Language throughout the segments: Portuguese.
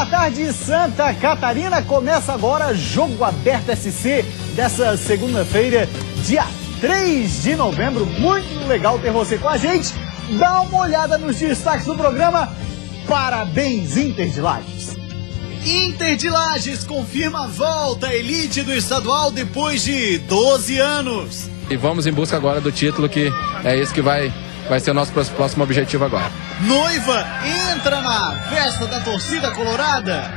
boa tarde, Santa Catarina. Começa agora Jogo Aberto SC dessa segunda-feira, dia 3 de novembro. Muito legal ter você com a gente. Dá uma olhada nos destaques do programa. Parabéns, Inter de Lages. Inter de Lages confirma a volta à elite do estadual depois de 12 anos. E vamos em busca agora do título, que é esse que vai ser o nosso próximo objetivo agora. Noiva entra na festa da torcida colorada.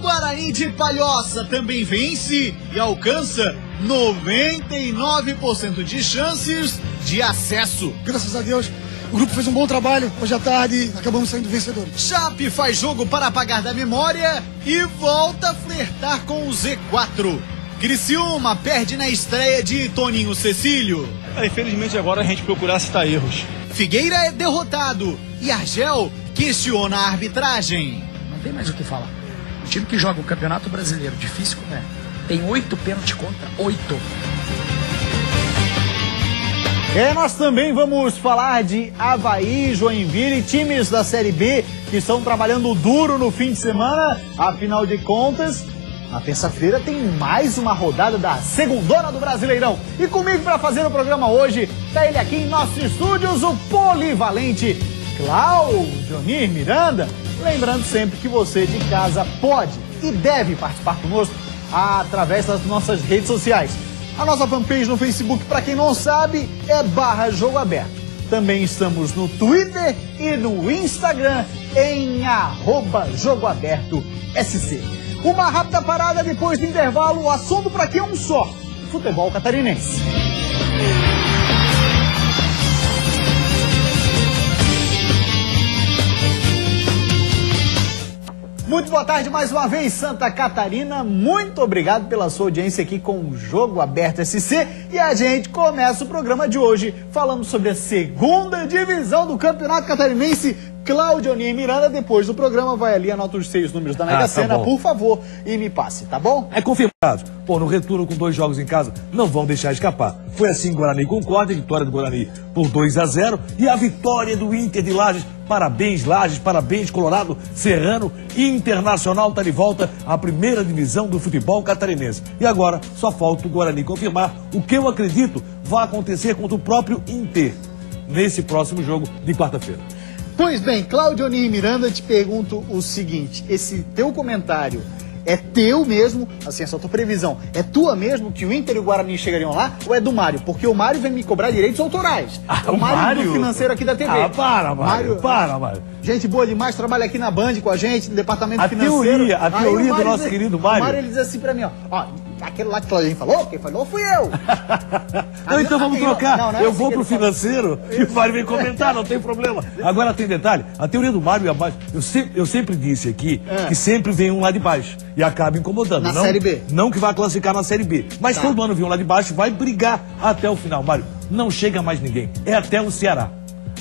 Guarani de Palhoça também vence e alcança 99% de chances de acesso. Graças a Deus, o grupo fez um bom trabalho. Hoje à tarde acabamos saindo vencedores. Chape faz jogo para apagar da memória e volta a flertar com o Z4. Criciúma perde na estreia de Toninho Cecílio. Infelizmente agora a gente procura citar erros. Figueira é derrotado e Argel questiona a arbitragem. Não tem mais o que falar. O time que joga o Campeonato Brasileiro, difícil como é, tem 8 pênaltis contra 8. Nós também vamos falar de Avaí, Joinville, times da Série B que estão trabalhando duro no fim de semana. Afinal de contas, na terça-feira tem mais uma rodada da segundona do Brasileirão. E comigo para fazer o programa hoje, está ele aqui em nossos estúdios, o polivalente Claudionir Miranda. Lembrando sempre que você de casa pode e deve participar conosco através das nossas redes sociais. A nossa fanpage no Facebook, para quem não sabe, é /Jogo Aberto. Também estamos no Twitter e no Instagram em @JogoAbertoSC. Uma rápida parada depois do intervalo, o assunto para aqui é um só: futebol catarinense. Muito boa tarde mais uma vez, Santa Catarina. Muito obrigado pela sua audiência aqui com o Jogo Aberto SC. E a gente começa o programa de hoje falando sobre a segunda divisão do Campeonato Catarinense. Claudionir Miranda, depois do programa, vai ali, anota os 6 números da Mega Sena, por favor, e me passe, tá bom? É confirmado. No retorno com 2 jogos em casa, não vão deixar escapar. Foi assim Guarani e Concórdia, vitória do Guarani por 2-0 e a vitória do Inter de Lages. Parabéns, Lages, parabéns, Colorado, Serrano. Internacional está de volta à primeira divisão do futebol catarinense. E agora só falta o Guarani confirmar o que eu acredito vai acontecer contra o próprio Inter nesse próximo jogo de quarta-feira. Pois bem, Claudionir Miranda, te pergunto o seguinte: esse teu comentário é teu mesmo, assim, essa tua previsão, é tua mesmo que o Inter e o Guarani chegariam lá, ou é do Mário? Porque o Mário vem me cobrar direitos autorais. O Mário do financeiro aqui da TV. Para, Mário. Gente boa demais, trabalha aqui na Band com a gente, no departamento financeiro. A teoria do nosso querido Mário. O Mário, ele diz assim pra mim, ó, aquele lá que o Claudinho falou, quem falou fui eu. Não, então vamos trocar. Eu vou pro financeiro e o Mário vem comentar, não tem problema. Agora tem detalhe, a teoria do Mário é abaixo. Eu sempre disse aqui que sempre vem um lá de baixo e acaba incomodando. Na Série B. Não que vai classificar na Série B. Mas todo ano vem um lá de baixo, vai brigar até o final. Mário, não chega mais ninguém. É até o Ceará.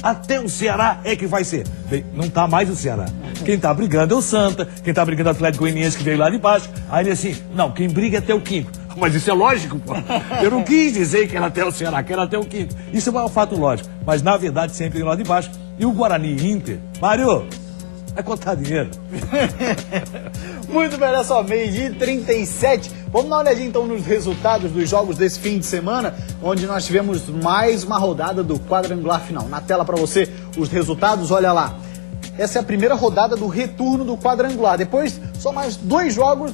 Até o Ceará é que vai ser. Bem, não tá mais o Ceará. Quem tá brigando é o Santa, quem tá brigando é o Atlético Goianiense, que veio lá de baixo. Aí ele assim, não, quem briga é até o quinto. Mas isso é lógico, pô. Eu não quis dizer que era até o Ceará, que era até o quinto. Isso é um fato lógico. Mas na verdade sempre vem lá de baixo. E o Guarani e Inter, Mário, vai contar dinheiro. Muito bem, olha só, 12h37. Vamos dar uma olhadinha então nos resultados dos jogos desse fim de semana, onde nós tivemos mais uma rodada do quadrangular final. Na tela para você os resultados, olha lá. Essa é a primeira rodada do retorno do quadrangular. Depois, só mais 2 jogos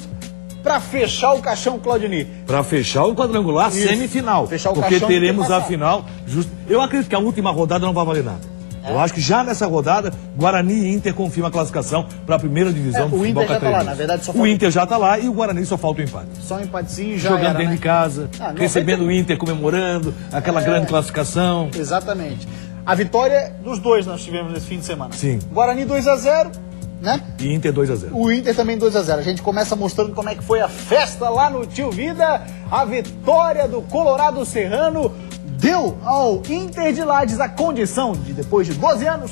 para fechar o caixão, Claudionir. Para fechar o quadrangular, semifinal. Fechar o porque caixão, teremos a final. Eu acredito que a última rodada não vai valer nada. Eu acho que já nessa rodada, Guarani e Inter confirmam a classificação para a primeira divisão do futebol catarinense. O Inter já está lá, na verdade, só falta... O Inter já está lá e o Guarani só falta o empate. Só um empatezinho já jogando era, dentro de casa, recebendo o Inter, comemorando, aquela grande classificação. Exatamente. A vitória dos dois nós tivemos nesse fim de semana. Sim. Guarani 2-0, né? E Inter 2-0. O Inter também 2-0. A gente começa mostrando como é que foi a festa lá no Tio Vida. A vitória do Colorado Serrano deu ao Inter de Lages a condição de, depois de 12 anos,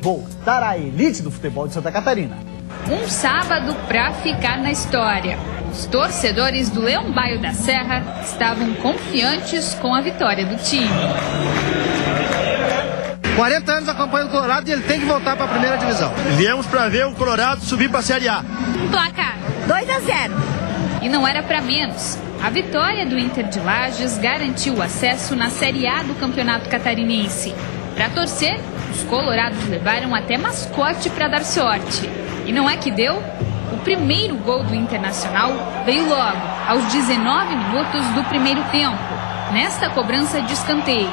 voltar à elite do futebol de Santa Catarina. Um sábado pra ficar na história. Os torcedores do Leão Baio da Serra estavam confiantes com a vitória do time. 40 anos acompanhando o Colorado e ele tem que voltar para a primeira divisão. Viemos para ver o Colorado subir para a Série A. Placar 2-0. E não era para menos. A vitória do Inter de Lages garantiu o acesso na Série A do Campeonato Catarinense. Para torcer, os colorados levaram até mascote para dar sorte. E não é que deu? O primeiro gol do Internacional veio logo, aos 19 minutos do primeiro tempo, nesta cobrança de escanteio.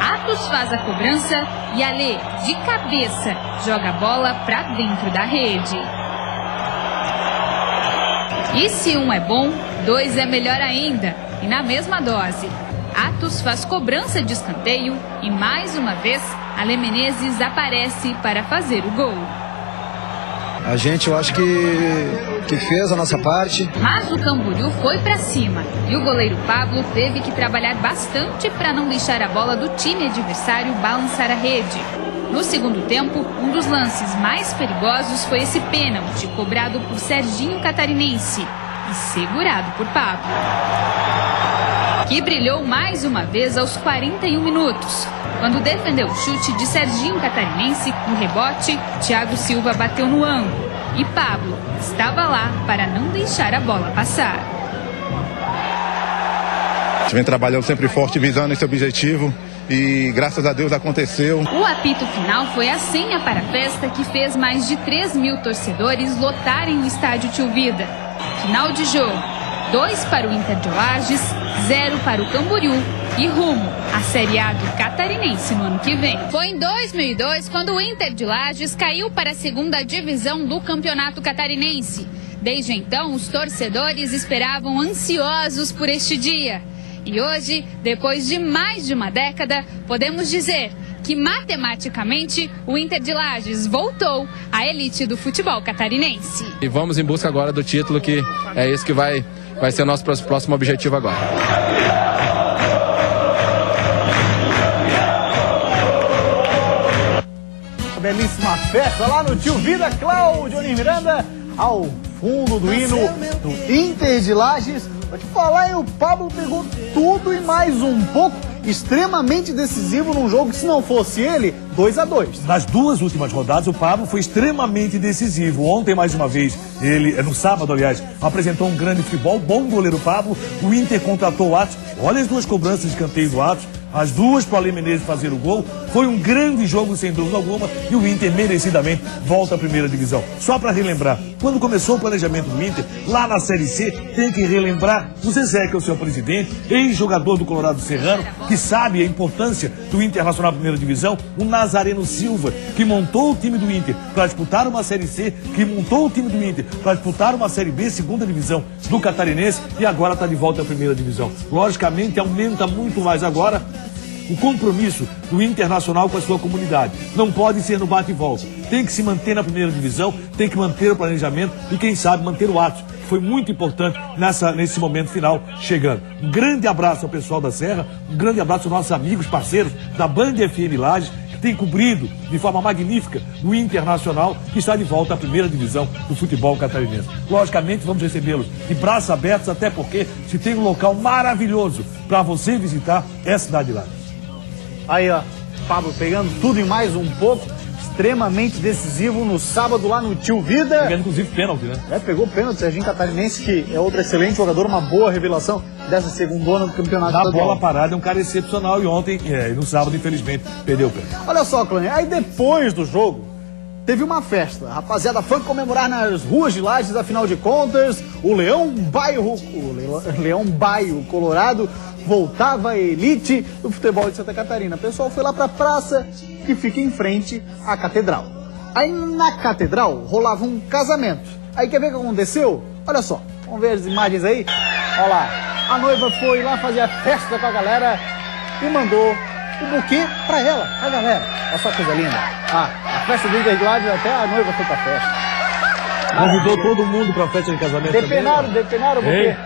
Atos faz a cobrança e Alê, de cabeça, joga a bola para dentro da rede. E se um é bom, 2 é melhor ainda, e na mesma dose. Atos faz cobrança de escanteio e, mais uma vez, Alê Menezes aparece para fazer o gol. A gente, eu acho que fez a nossa parte. Mas o Camboriú foi para cima e o goleiro Pablo teve que trabalhar bastante para não deixar a bola do time adversário balançar a rede. No segundo tempo, um dos lances mais perigosos foi esse pênalti cobrado por Serginho Catarinense e segurado por Pablo, que brilhou mais uma vez aos 41 minutos. Quando defendeu o chute de Serginho Catarinense, no rebote, Thiago Silva bateu no ângulo. E Pablo estava lá para não deixar a bola passar. A gente vem trabalhando sempre forte, visando esse objetivo. E graças a Deus aconteceu. O apito final foi a senha para a festa que fez mais de 3.000 torcedores lotarem o estádio Tio Vida. Final de jogo: 2 para o Inter de Lages, 0 para o Camboriú e rumo à Série A do Catarinense no ano que vem. Foi em 2002 quando o Inter de Lages caiu para a segunda divisão do Campeonato Catarinense. Desde então, os torcedores esperavam ansiosos por este dia. E hoje, depois de mais de uma década, podemos dizer que matematicamente o Inter de Lages voltou à elite do futebol catarinense. E vamos em busca agora do título, que é esse que vai ser o nosso próximo objetivo agora. Belíssima festa lá no Tio Vida, Cláudio Miranda, ao fundo do hino do Inter de Lages. Vou te falar, hein, o Pablo pegou tudo e mais um pouco, extremamente decisivo num jogo que, se não fosse ele, 2-2. Nas duas últimas rodadas, o Pablo foi extremamente decisivo. Ontem, mais uma vez, ele, no sábado, aliás, apresentou um grande futebol, bom goleiro Pablo. O Inter contratou o Atos. Olha as duas cobranças de escanteio do Atos. As duas para o Alê Menezes fazer o gol. Foi um grande jogo, sem dúvida alguma, e o Inter merecidamente volta à primeira divisão. Só para relembrar, quando começou o planejamento do Inter, lá na Série C, tem que relembrar o Zezé, que é o seu presidente, ex-jogador do Colorado Serrano, que sabe a importância do Internacional primeira divisão, o Nazareno Silva, que montou o time do Inter para disputar uma Série C, que montou o time do Inter para disputar uma Série B, segunda divisão do Catarinense, e agora está de volta à primeira divisão. Logicamente, aumenta muito mais agora o compromisso do Internacional com a sua comunidade. Não pode ser no bate e volta. Tem que se manter na primeira divisão, tem que manter o planejamento e, quem sabe, manter o ato. Foi muito importante nesse momento final chegando. Um grande abraço ao pessoal da Serra, um grande abraço aos nossos amigos, parceiros da Band FM Lages, que tem cobrido de forma magnífica o Internacional, que está de volta à primeira divisão do futebol catarinense. Logicamente, vamos recebê-los de braços abertos, até porque se tem um local maravilhoso para você visitar, é a cidade de Lages. Aí, ó, Pablo pegando tudo e mais um pouco, extremamente decisivo no sábado lá no Tio Vida. Pegando, inclusive, pênalti, né? Pegou pênalti, Serginho Catarinense, que é outro excelente jogador, uma boa revelação dessa segundona do campeonato estadual. Na bola parada é um cara excepcional e ontem, no sábado, infelizmente, perdeu o pênalti. Olha só, Clone, aí depois do jogo, teve uma festa. A rapaziada foi comemorar nas ruas de Lages, afinal de contas, o Leão Baio Colorado voltava à elite do futebol de Santa Catarina. O pessoal foi lá para a praça que fica em frente à catedral. Aí na catedral rolava um casamento. Aí quer ver o que aconteceu? Olha só, vamos ver as imagens aí. Olha lá, a noiva foi lá fazer a festa com a galera e mandou o buquê para ela, a galera. Olha só que coisa linda. A festa do Inter de Lages, até a noiva foi pra festa. Convidou todo mundo pra festa de casamento depenaram o buquê.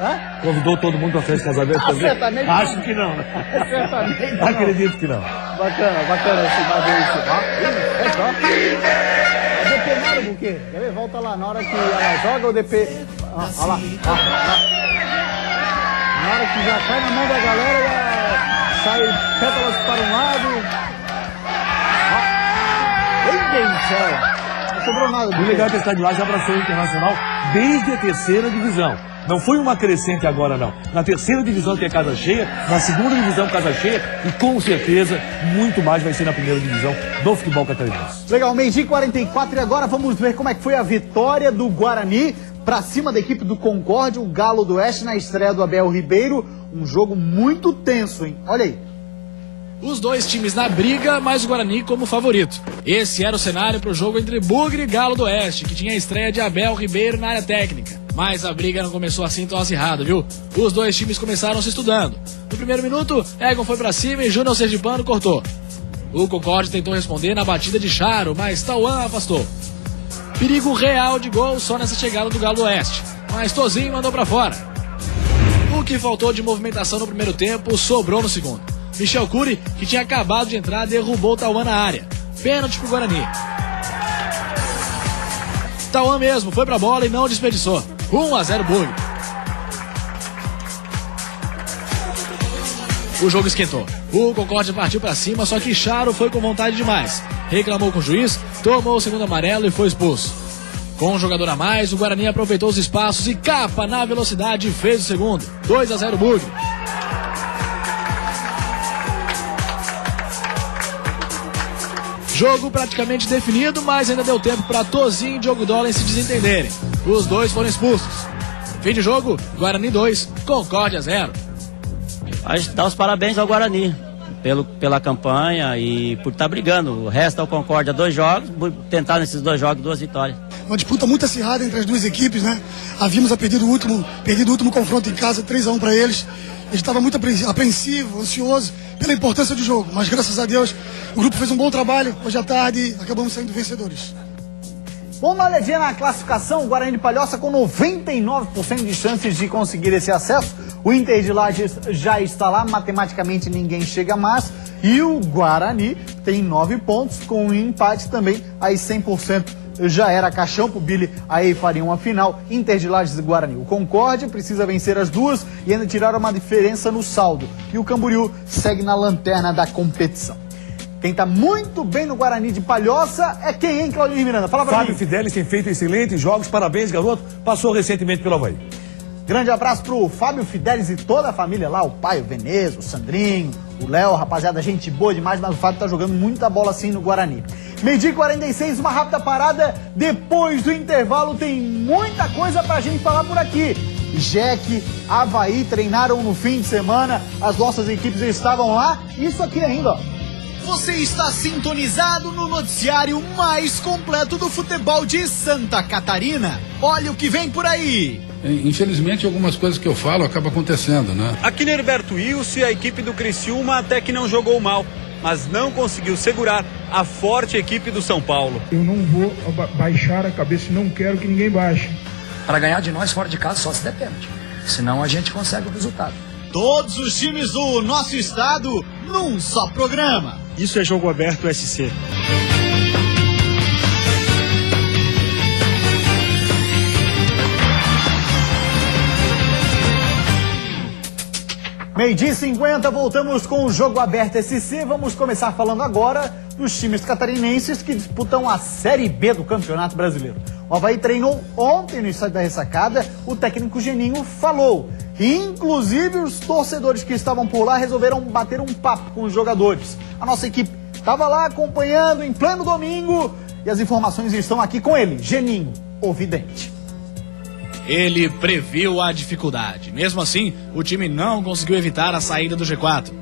Convidou todo mundo pra festa de casamento também? Certamente Acho que não, né? Certamente não. Acredito que não. Bacana esse bagulho. Depenaram o buquê. Quer ver? Volta lá. Na hora que ela joga o DP... Olha lá. Na hora que já cai na mão da galera, sai pétalas para um lado. Não sobrou nada. O legal é que ele está de lá já abraçou o Internacional desde a terceira divisão. Não foi uma crescente agora, não. Na terceira divisão tem a casa cheia, na segunda divisão casa cheia e com certeza muito mais vai ser na primeira divisão do futebol catarinense. Legal, 12h44 e agora vamos ver como é que foi a vitória do Guarani para cima da equipe do Concórdia, o Galo do Oeste, na estreia do Abel Ribeiro. Um jogo muito tenso, hein? Olha aí. Os dois times na briga, mas o Guarani como favorito. Esse era o cenário para o jogo entre Bugre e Galo do Oeste, que tinha a estreia de Abel Ribeiro na área técnica. Mas a briga não começou assim tão acirrada, viu? Os dois times começaram se estudando. No primeiro minuto, Egon foi para cima e Júnior Sergipano cortou. O Concórdia tentou responder na batida de Charo, mas Tauan afastou. Perigo real de gol só nessa chegada do Galo do Oeste, mas Tozinho mandou para fora. O que faltou de movimentação no primeiro tempo sobrou no segundo. Michel Cury, que tinha acabado de entrar, derrubou Tauan na área. Pênalti pro Guarani. Tauan mesmo foi pra bola e não desperdiçou. 1-0 Bugre. O jogo esquentou. O Concórdia partiu pra cima, só que Charo foi com vontade demais. Reclamou com o juiz, tomou o segundo amarelo e foi expulso. Com um jogador a mais, o Guarani aproveitou os espaços e capa na velocidade e fez o segundo. 2-0 Bugre. Jogo praticamente definido, mas ainda deu tempo para Tozinho e Diogo Dolan se desentenderem. Os dois foram expulsos. Fim de jogo, Guarani 2, Concórdia 0. A gente dá os parabéns ao Guarani pela campanha e por estar brigando. O resto é o Concórdia 2 jogos, tentar nesses 2 jogos 2 vitórias. Uma disputa muito acirrada entre as duas equipes, né? Havíamos perdido o último confronto em casa, 3-1 para eles. A gente estava muito apreensivo, ansioso pela importância do jogo, mas graças a Deus o grupo fez um bom trabalho. Hoje à tarde acabamos saindo vencedores. Vamos dar uma olhadinha na classificação. O Guarani de Palhoça com 99% de chances de conseguir esse acesso. O Inter de Lages já está lá, matematicamente ninguém chega mais. E o Guarani tem 9 pontos, com um empate também, aí 100% já era caixão pro Billy, aí faria uma final. Inter de Lages e Guarani. O Concórdia precisa vencer as duas e ainda tirar uma diferença no saldo. E o Camboriú segue na lanterna da competição. Quem está muito bem no Guarani de Palhoça é quem, hein, Claudinho Miranda? Fala pra mim. Fábio Fidelis tem feito excelentes jogos, parabéns, garoto. Passou recentemente pelo Avaí. Grande abraço pro Fábio Fidelis e toda a família lá, o pai, o Veneza, o Sandrinho, o Léo, rapaziada, gente boa demais, mas o Fábio tá jogando muita bola assim no Guarani. 12h46, uma rápida parada, depois do intervalo tem muita coisa pra gente falar por aqui. Jack, Avaí treinaram no fim de semana, as nossas equipes estavam lá, isso aqui ainda, ó. Você está sintonizado no noticiário mais completo do futebol de Santa Catarina. Olha o que vem por aí. Infelizmente, algumas coisas que eu falo acabam acontecendo, né? Aqui no Herberto Wilson, a equipe do Criciúma até que não jogou mal, mas não conseguiu segurar a forte equipe do São Paulo. Eu não vou baixar a cabeça, não quero que ninguém baixe. Para ganhar de nós fora de casa só se der pênalti, senão a gente consegue o resultado. Todos os times do nosso estado num só programa. Isso é Jogo Aberto SC. Meio-dia e 50, voltamos com o Jogo Aberto SC. Vamos começar falando agora dos times catarinenses que disputam a Série B do Campeonato Brasileiro. O Avaí treinou ontem no estádio da Ressacada, o técnico Geninho falou. Inclusive, os torcedores que estavam por lá resolveram bater um papo com os jogadores. A nossa equipe estava lá acompanhando em pleno domingo e as informações estão aqui com ele, Geninho, o vidente. Ele previu a dificuldade. Mesmo assim, o time não conseguiu evitar a saída do G4.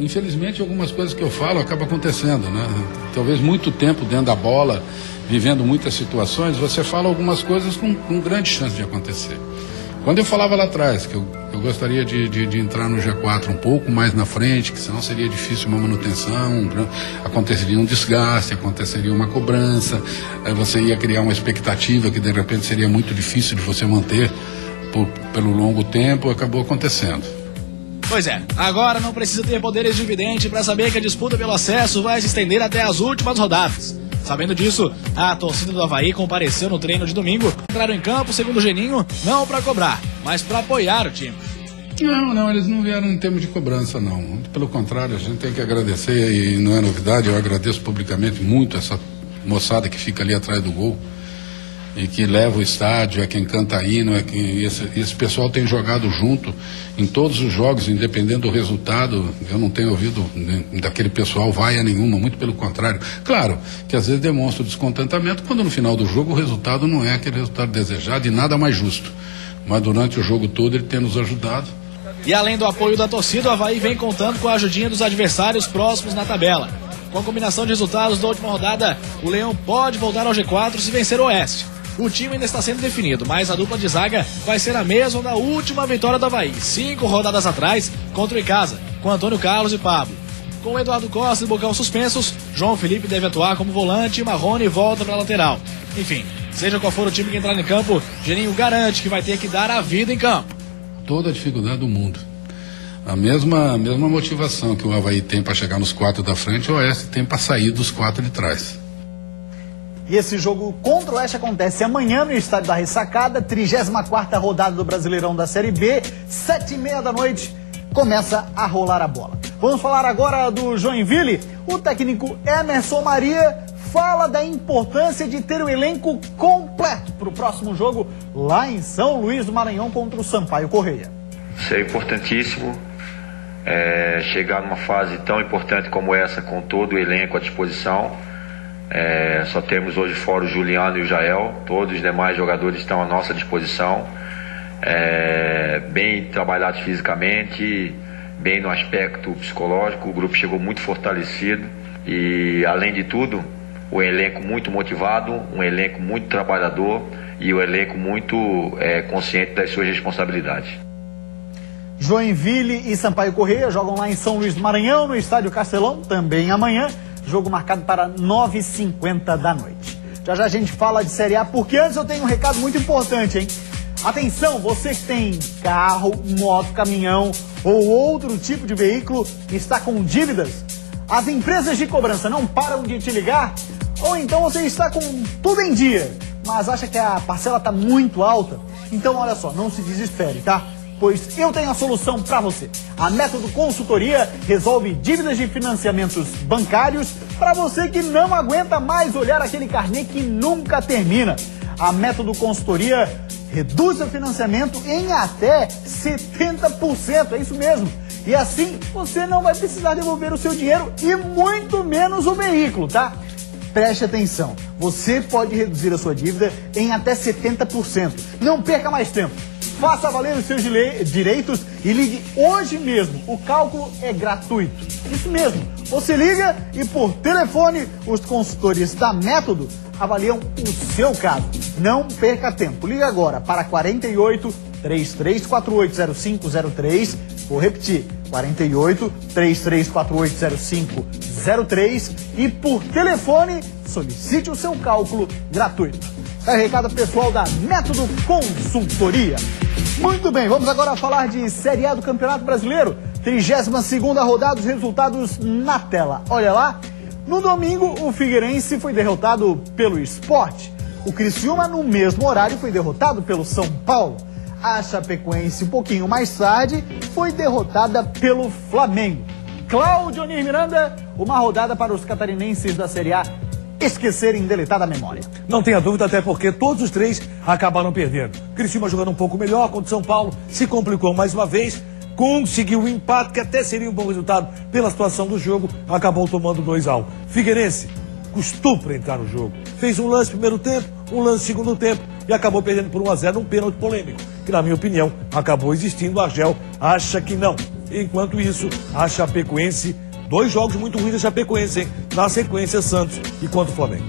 Infelizmente, algumas coisas que eu falo acabam acontecendo, né? Talvez muito tempo dentro da bola, vivendo muitas situações, você fala algumas coisas com grande chance de acontecer. Quando eu falava lá atrás que eu gostaria de entrar no G4 um pouco mais na frente, que senão seria difícil uma manutenção, aconteceria um desgaste, aconteceria uma cobrança, aí você ia criar uma expectativa que de repente seria muito difícil de você manter pelo longo tempo, acabou acontecendo. Pois é, agora não precisa ter poderes de vidente para saber que a disputa pelo acesso vai se estender até as últimas rodadas. Sabendo disso, a torcida do Avaí compareceu no treino de domingo. Entraram em campo, segundo o Geninho, não para cobrar, mas para apoiar o time. Não, eles não vieram em termos de cobrança, não. Pelo contrário, a gente tem que agradecer, e não é novidade, eu agradeço publicamente muito moçada que fica ali atrás do gol e que leva o estádio, é quem canta hino, esse pessoal tem jogado junto em todos os jogos, independente do resultado. Eu não tenho ouvido daquele pessoal vaia nenhuma, muito pelo contrário. Claro que às vezes demonstra descontentamento quando no final do jogo o resultado não é aquele resultado desejado e nada mais justo. Mas durante o jogo todo ele tem nos ajudado. E além do apoio da torcida, o Avaí vem contando com a ajudinha dos adversários próximos na tabela. Com a combinação de resultados da última rodada, o Leão pode voltar ao G4 se vencer o Oeste. O time ainda está sendo definido, mas a dupla de zaga vai ser a mesma da última vitória do Avaí, 5 rodadas atrás, contra o Icasa, com Antônio Carlos e Pablo. Com o Eduardo Costa e Bocão suspensos, João Felipe deve atuar como volante e Marrone volta para a lateral. Enfim, seja qual for o time que entrar em campo, Geninho garante que vai ter que dar a vida em campo. Toda a dificuldade do mundo. A mesma motivação que o Avaí tem para chegar nos 4 da frente, o Oeste tem para sair dos 4 de trás. E esse jogo contra o Oeste acontece amanhã no estádio da Ressacada, 34ª rodada do Brasileirão da Série B, 7h30 da noite, começa a rolar a bola. Vamos falar agora do Joinville. O técnico Emerson Maria fala da importância de ter o elenco completo para o próximo jogo lá em São Luís do Maranhão contra o Sampaio Corrêa. Isso é importantíssimo, chegar numa fase tão importante como essa com todo o elenco à disposição. Só temos hoje fora o Juliano e o Jael, todos os demais jogadores estão à nossa disposição, bem trabalhados fisicamente, bem no aspecto psicológico. O grupo chegou muito fortalecido e, além de tudo, o elenco muito motivado, um elenco muito trabalhador e o elenco muito consciente das suas responsabilidades. Joinville e Sampaio Corrêa jogam lá em São Luís do Maranhão, no estádio Castelão, também amanhã. Jogo marcado para 9h50 da noite. Já já a gente fala de Série A, porque antes eu tenho um recado muito importante, hein? Atenção, você que tem carro, moto, caminhão ou outro tipo de veículo que está com dívidas, as empresas de cobrança não param de te ligar? Ou então você está com tudo em dia, mas acha que a parcela está muito alta? Então olha só, não se desespere, tá? Pois eu tenho a solução para você. A Método Consultoria resolve dívidas de financiamentos bancários para você que não aguenta mais olhar aquele carnê que nunca termina. A Método Consultoria reduz o financiamento em até 70%, é isso mesmo. E assim você não vai precisar devolver o seu dinheiro e muito menos o veículo, tá? Preste atenção, você pode reduzir a sua dívida em até 70%. Não perca mais tempo. Faça valer os seus direitos e ligue hoje mesmo. O cálculo é gratuito. Isso mesmo. Você liga e por telefone os consultores da Método avaliam o seu caso. Não perca tempo. Liga agora para 48 3348 0503. Vou repetir. 48 3348 0503 e por telefone solicite o seu cálculo gratuito. É recado pessoal da Método Consultoria. Muito bem, vamos agora falar de Série A do Campeonato Brasileiro. 32ª rodada, os resultados na tela. Olha lá, no domingo o Figueirense foi derrotado pelo Sport. O Criciúma, no mesmo horário, foi derrotado pelo São Paulo. A Chapecoense, um pouquinho mais tarde, foi derrotada pelo Flamengo. Cláudio Miranda, uma rodada para os catarinenses da Série A esquecerem deletada a memória. Não tenha dúvida, até porque todos os três acabaram perdendo. Criciúma jogando um pouco melhor contra o São Paulo, se complicou mais uma vez, conseguiu um empate que até seria um bom resultado pela situação do jogo, acabou tomando 2-1. Figueirense custou para entrar no jogo. Fez um lance primeiro tempo, um lance segundo tempo e acabou perdendo por 1-0 num pênalti polêmico, que na minha opinião acabou existindo. O Argel acha que não. Enquanto isso, a Chapecoense, 2 jogos muito ruins da Chapecoense, hein? Na sequência, Santos e contra o Flamengo.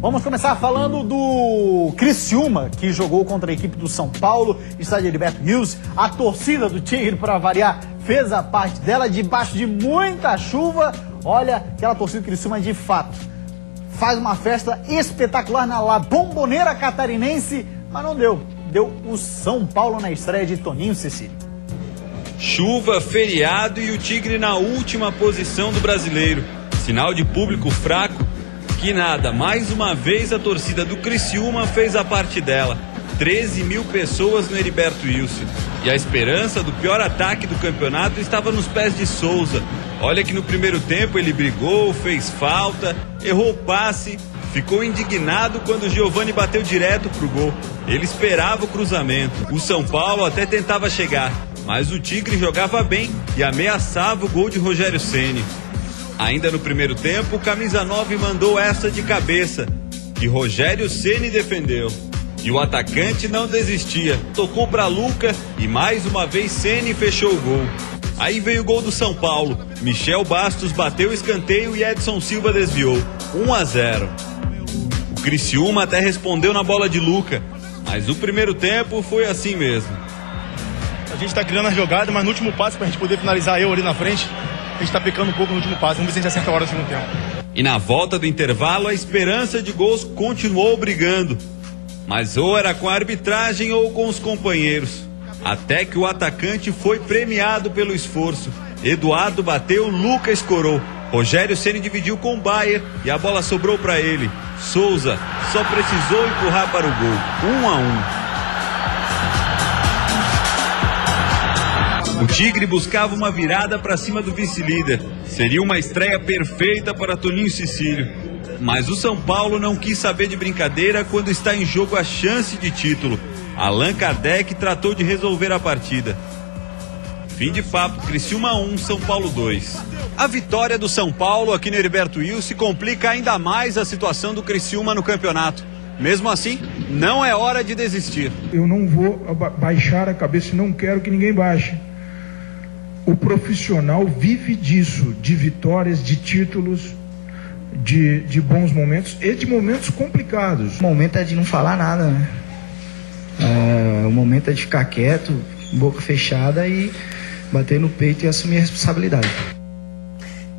Vamos começar falando do Criciúma, que jogou contra a equipe do São Paulo, estádio Heriberto Rios. A torcida do Tigre, para variar, fez a parte dela debaixo de muita chuva. Olha, aquela torcida do Criciúma de fato faz uma festa espetacular na La Bombonera catarinense, mas não deu. Deu o São Paulo na estreia de Toninho Cecílio. Chuva, feriado e o Tigre na última posição do Brasileiro. Sinal de público fraco. Que nada, mais uma vez a torcida do Criciúma fez a parte dela. 13 mil pessoas no Heriberto Wilson. E a esperança do pior ataque do campeonato estava nos pés de Souza. Olha que no primeiro tempo ele brigou, fez falta, errou o passe, ficou indignado quando Giovani bateu direto pro gol. Ele esperava o cruzamento. O São Paulo até tentava chegar, mas o Tigre jogava bem e ameaçava o gol de Rogério Ceni. Ainda no primeiro tempo, o camisa 9 mandou essa de cabeça, que Rogério Ceni defendeu. E o atacante não desistia, tocou para Luca e mais uma vez Ceni fechou o gol. Aí veio o gol do São Paulo. Michel Bastos bateu o escanteio e Edson Silva desviou. 1-0. O Criciúma até respondeu na bola de Luca, mas o primeiro tempo foi assim mesmo. A gente tá criando a jogada, mas no último passo, pra gente poder finalizar eu ali na frente, a gente tá pecando um pouco no último passo. Vamos ver se a gente acerta a hora no segundo tempo. E na volta do intervalo, a esperança de gols continuou brigando. Mas ou era com a arbitragem ou com os companheiros. Até que o atacante foi premiado pelo esforço. Eduardo bateu, Luca escorou. Rogério Ceni dividiu com o Bayer e a bola sobrou para ele. Souza só precisou empurrar para o gol. 1-1. O Tigre buscava uma virada para cima do vice-líder. Seria uma estreia perfeita para Toninho Cecílio. Mas o São Paulo não quis saber de brincadeira quando está em jogo a chance de título. Allan Kardec tratou de resolver a partida. Fim de papo, Criciúma 1, São Paulo 2. A vitória do São Paulo aqui no Heriberto Wilson complica ainda mais a situação do Criciúma no campeonato. Mesmo assim, não é hora de desistir. Eu não vou baixar a cabeça e não quero que ninguém baixe. O profissional vive disso, de vitórias, de títulos, de bons momentos e de momentos complicados. O momento é de não falar nada, né? O momento é de ficar quieto, boca fechada e bater no peito e assumir a responsabilidade.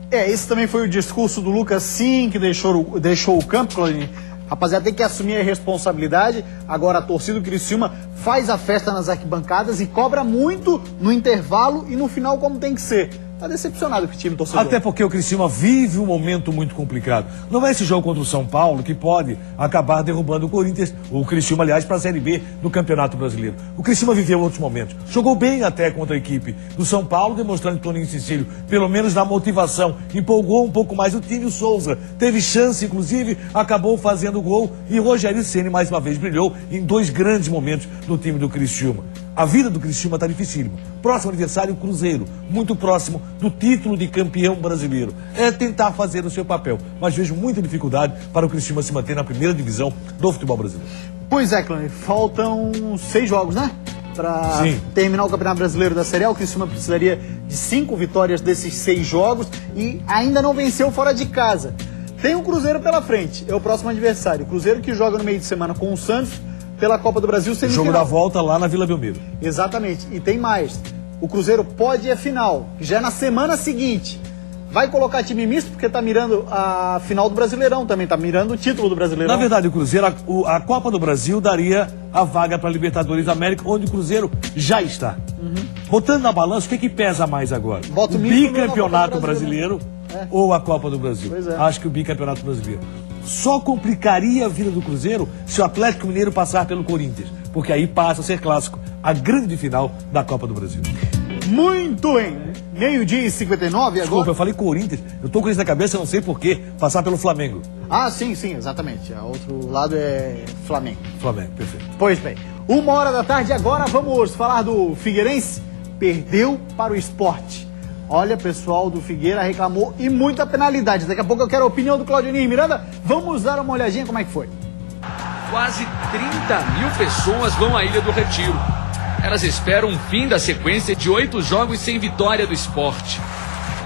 Esse também foi o discurso do Lucas Sim, que deixou o campo, Claudinho. Rapaziada, tem que assumir a responsabilidade. Agora a torcida do Criciúma faz a festa nas arquibancadas e cobra muito no intervalo e no final como tem que ser. Tá decepcionado com o time torcedor. Até porque o Criciúma vive um momento muito complicado. Não é esse jogo contra o São Paulo que pode acabar derrubando o Corinthians, o Criciúma, aliás, para a Série B do Campeonato Brasileiro. O Criciúma viveu outros momentos. Jogou bem até contra a equipe do São Paulo, demonstrando que Toninho Cecílio, pelo menos na motivação, empolgou um pouco mais o time. O Souza teve chance, inclusive, acabou fazendo o gol. E o Rogério Ceni, mais uma vez, brilhou em dois grandes momentos no time do Criciúma. A vida do Criciúma está dificílima. Próximo adversário, o Cruzeiro, muito próximo do título de campeão brasileiro. É tentar fazer o seu papel, mas vejo muita dificuldade para o Criciúma se manter na primeira divisão do futebol brasileiro. Pois é, Clã, faltam 6 jogos, né? Para terminar o Campeonato Brasileiro da Série A, o Criciúma precisaria de 5 vitórias desses 6 jogos e ainda não venceu fora de casa. Tem o Cruzeiro pela frente, é o próximo adversário. O Cruzeiro que joga no meio de semana com o Santos pela Copa do Brasil semifinal. Jogo da volta lá na Vila Belmiro. Exatamente. E tem mais. O Cruzeiro pode ir à final, já é na semana seguinte. Vai colocar time misto porque está mirando a final do Brasileirão também, está mirando o título do Brasileirão. Na verdade, o Cruzeiro, a Copa do Brasil daria a vaga para a Libertadores da América, onde o Cruzeiro já está. Botando na balança, o que pesa mais agora? O bicampeonato brasileiro ou a Copa do Brasil? Acho que o bicampeonato brasileiro. Só complicaria a vida do Cruzeiro se o Atlético Mineiro passar pelo Corinthians, porque aí passa a ser clássico, a grande final da Copa do Brasil. Muito bem. 12h59 agora. Desculpa, eu falei Corinthians, eu tô com isso na cabeça, eu não sei porquê, passar pelo Flamengo. Ah, sim, exatamente. O outro lado é Flamengo. Flamengo, perfeito. Pois bem, 1h da tarde agora, vamos falar do Figueirense. Perdeu para o Sport. Olha, pessoal do Figueira reclamou e muita penalidade. Daqui a pouco eu quero a opinião do Claudinei Miranda. Vamos dar uma olhadinha como é que foi. Quase 30 mil pessoas vão à Ilha do Retiro. Elas esperam um fim da sequência de 8 jogos sem vitória do Sport.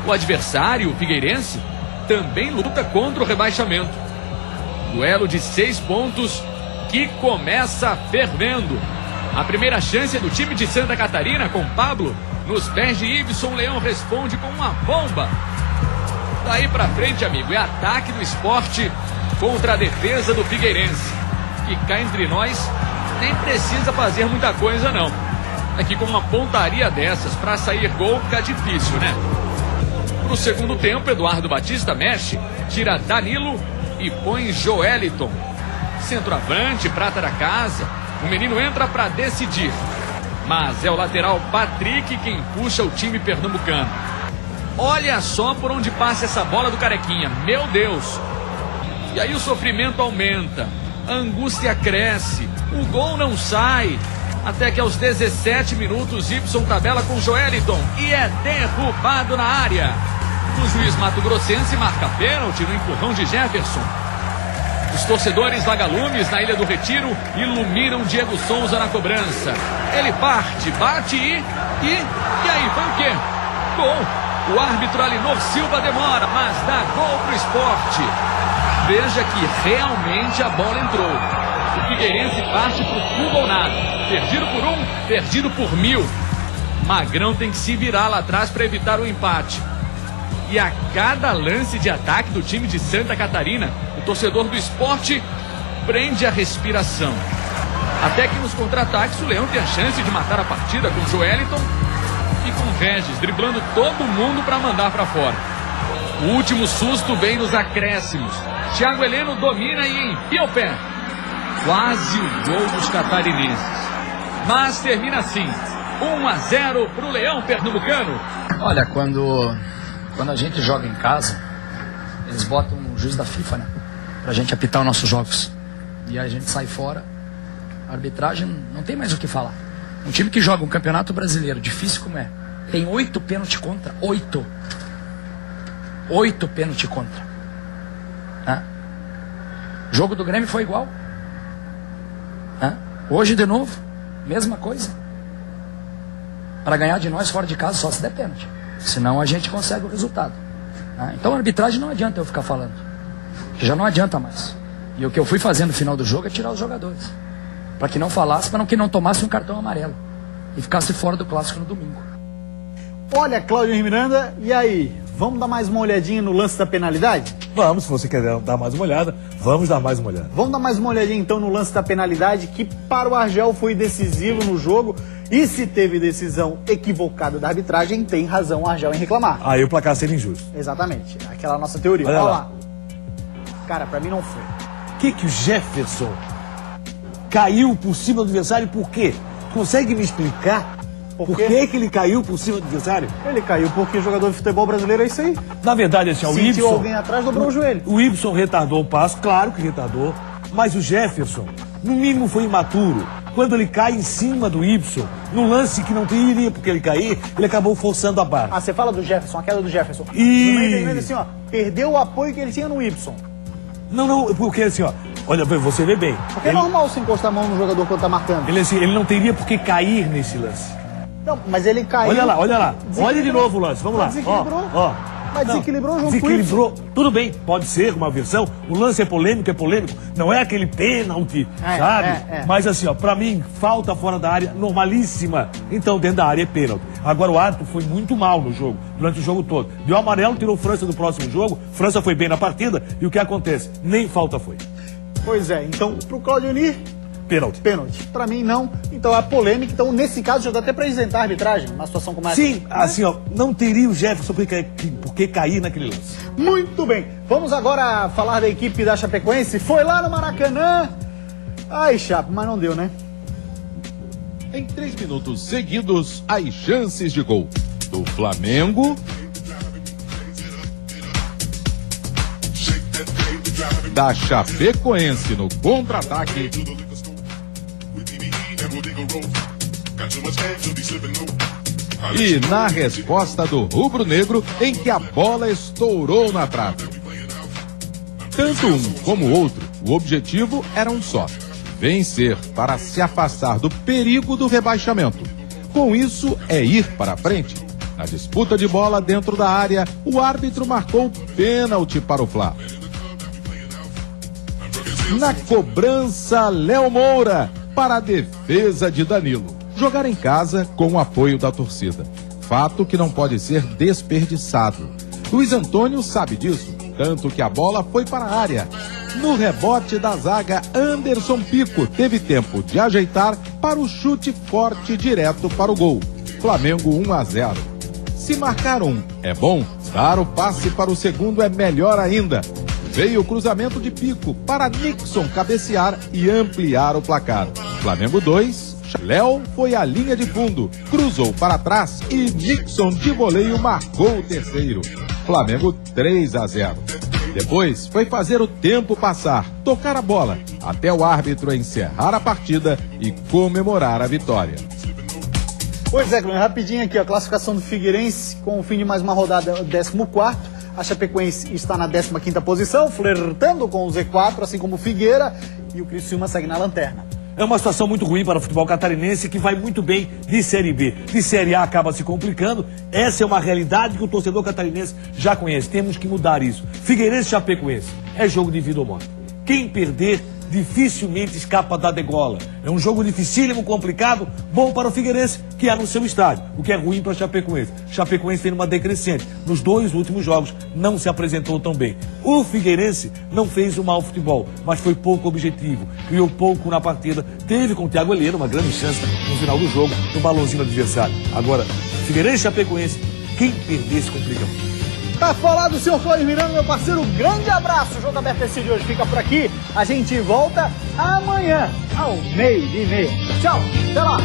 O adversário, o Figueirense, também luta contra o rebaixamento. Duelo de 6 pontos que começa fervendo. A primeira chance é do time de Santa Catarina com Pablo. Nos pés de Ibson, Leão responde com uma bomba. Daí pra frente, amigo, é ataque do Sport contra a defesa do Figueirense. E cá entre nós, nem precisa fazer muita coisa, não. É que com uma pontaria dessas, pra sair gol, fica difícil, né? Pro segundo tempo, Eduardo Batista mexe, tira Danilo e põe Joeliton. Centroavante, prata da casa, o menino entra pra decidir. Mas é o lateral Patrick quem puxa o time pernambucano. Olha só por onde passa essa bola do Carequinha. Meu Deus! E aí o sofrimento aumenta, a angústia cresce, o gol não sai. Até que aos 17 minutos, Y tabela com Joeliton e é derrubado na área. O juiz mato-grossense marca pênalti no empurrão de Jefferson. Os torcedores vagalumes na Ilha do Retiro iluminam Diego Souza na cobrança. Ele parte, bate e aí, foi o quê? Gol. O árbitro Alinor Silva demora, mas dá gol pro Sport. Veja que realmente a bola entrou. O Figueirense parte pro tudo ou nada. Perdido por 1, perdido por 1000. Magrão tem que se virar lá atrás para evitar o empate. E a cada lance de ataque do time de Santa Catarina, o torcedor do Sport prende a respiração. Até que nos contra-ataques o Leão tem a chance de matar a partida com Joeliton e com Regis, driblando todo mundo para mandar para fora. O último susto vem nos acréscimos. Thiago Heleno domina e enfia o pé. Quase o gol dos catarinenses. Mas termina assim, 1-0 pro Leão pernambucano. Olha, quando a gente joga em casa, eles botam o juiz da FIFA, né? Pra gente apitar os nossos jogos. E aí a gente sai fora, a arbitragem não tem mais o que falar. Um time que joga um campeonato brasileiro, difícil como é, tem 8 pênaltis contra. 8 pênaltis contra. O jogo do Grêmio foi igual. Hoje de novo, mesma coisa. Para ganhar de nós fora de casa só se der pênalti. Senão a gente consegue o resultado. Então a arbitragem não adianta eu ficar falando. Já não adianta mais. E o que eu fui fazendo no final do jogo é tirar os jogadores. Para que não falasse, para que não tomasse um cartão amarelo. E ficasse fora do clássico no domingo. Olha, Cláudio Miranda, e aí? Vamos dar mais uma olhadinha no lance da penalidade? Vamos, se você quer dar mais uma olhada, vamos dar mais uma olhada. Vamos dar mais uma olhadinha então no lance da penalidade, que para o Argel foi decisivo no jogo. E se teve decisão equivocada da arbitragem, tem razão o Argel em reclamar. Aí o placar seria injusto. Exatamente, aquela nossa teoria. Olha lá. Cara, pra mim não foi. Que o Jefferson caiu por cima do adversário, por quê? Consegue me explicar? Por que ele caiu por cima do adversário? Ele caiu porque jogador de futebol brasileiro é isso aí. Na verdade, assim, o Sentiu Y... alguém atrás, dobrou o joelho. O Y retardou o passo, claro que retardou. Mas o Jefferson, no mínimo, foi imaturo. Quando ele cai em cima do Y, no lance que não teria porque ele cair, ele acabou forçando a barra. Você fala do Jefferson, a queda do Jefferson. E... No meio da assim, ó, perdeu o apoio que ele tinha no Y. Não, porque assim, ó, olha, você vê bem. Porque é normal você encostar a mão no jogador quando tá marcando. Ele, assim, ele não teria por que cair nesse lance. Não, mas ele caiu... Olha lá. Olha de novo o lance, vamos lá. Desequilibrou. Mas desequilibrou junto desequilibrou. Tudo bem, pode ser uma versão. O lance é polêmico. Não é aquele pênalti, sabe? Mas assim, ó, pra mim, falta fora da área normalíssima. Então, dentro da área é pênalti. Agora, o árbitro foi muito mal no jogo, durante o jogo todo. Deu amarelo, tirou França do próximo jogo. França foi bem na partida. E o que acontece? Nem falta foi. Pois é, então, pro Cláudio Nir... Pênalti. Pra mim, não. Então, é polêmica. Então, nesse caso, já dá até pra isentar a arbitragem, uma situação como essa. Sim, assim, ó, não teria o Jefferson por que cair naquele lance. Muito bem. Vamos agora falar da equipe da Chapecoense. Foi lá no Maracanã. Ai, Chape, mas não deu, né? Em 3 minutos seguidos, as chances de gol do Flamengo, da Chapecoense no contra-ataque e na resposta do rubro-negro, em que a bola estourou na trave. Tanto um como o outro, o objetivo era um só: vencer para se afastar do perigo do rebaixamento. Com isso, é ir para frente. Na disputa de bola dentro da área, o árbitro marcou pênalti para o Fla. Na cobrança, Léo Moura para a defesa de Danilo. Jogar em casa com o apoio da torcida. Fato que não pode ser desperdiçado. Luiz Antônio sabe disso, tanto que a bola foi para a área. No rebote da zaga, Anderson Pico teve tempo de ajeitar para o chute forte direto para o gol. Flamengo 1-0. Se marcar um é bom, dar o passe para o segundo é melhor ainda. Veio o cruzamento de Pico para Nixon cabecear e ampliar o placar. Flamengo 2, Léo foi à linha de fundo, cruzou para trás e Nixon de voleio marcou o terceiro. Flamengo 3-0. Depois foi fazer o tempo passar, tocar a bola, até o árbitro encerrar a partida e comemorar a vitória. Pois é, Cleber, rapidinho aqui, a classificação do Figueirense com o fim de mais uma rodada, 14º. A Chapecoense está na 15ª posição, flertando com o Z4, assim como o Figueira, e o Criciúma segue na lanterna. É uma situação muito ruim para o futebol catarinense, que vai muito bem de Série B. De Série A acaba se complicando. Essa é uma realidade que o torcedor catarinense já conhece. Temos que mudar isso. Figueirense e Chapecoense. É jogo de vida ou morte. Quem perder dificilmente escapa da degola. É um jogo dificílimo, complicado, bom para o Figueirense, que é no seu estádio, o que é ruim para a Chapecoense. Chapecoense tem uma decrescente. Nos 2 últimos jogos não se apresentou tão bem. O Figueirense não fez um mau futebol, mas foi pouco objetivo, criou pouco na partida, teve com o Thiago Heleno uma grande chance no final do jogo, no balãozinho do adversário. Agora, Figueirense e Chapecoense, quem perder se complica muito. Tá falado, senhor Cláudio Miranda, meu parceiro. Grande abraço. O Jogo Aberto esse de hoje fica por aqui. A gente volta amanhã, ao 12:30. Tchau, até lá.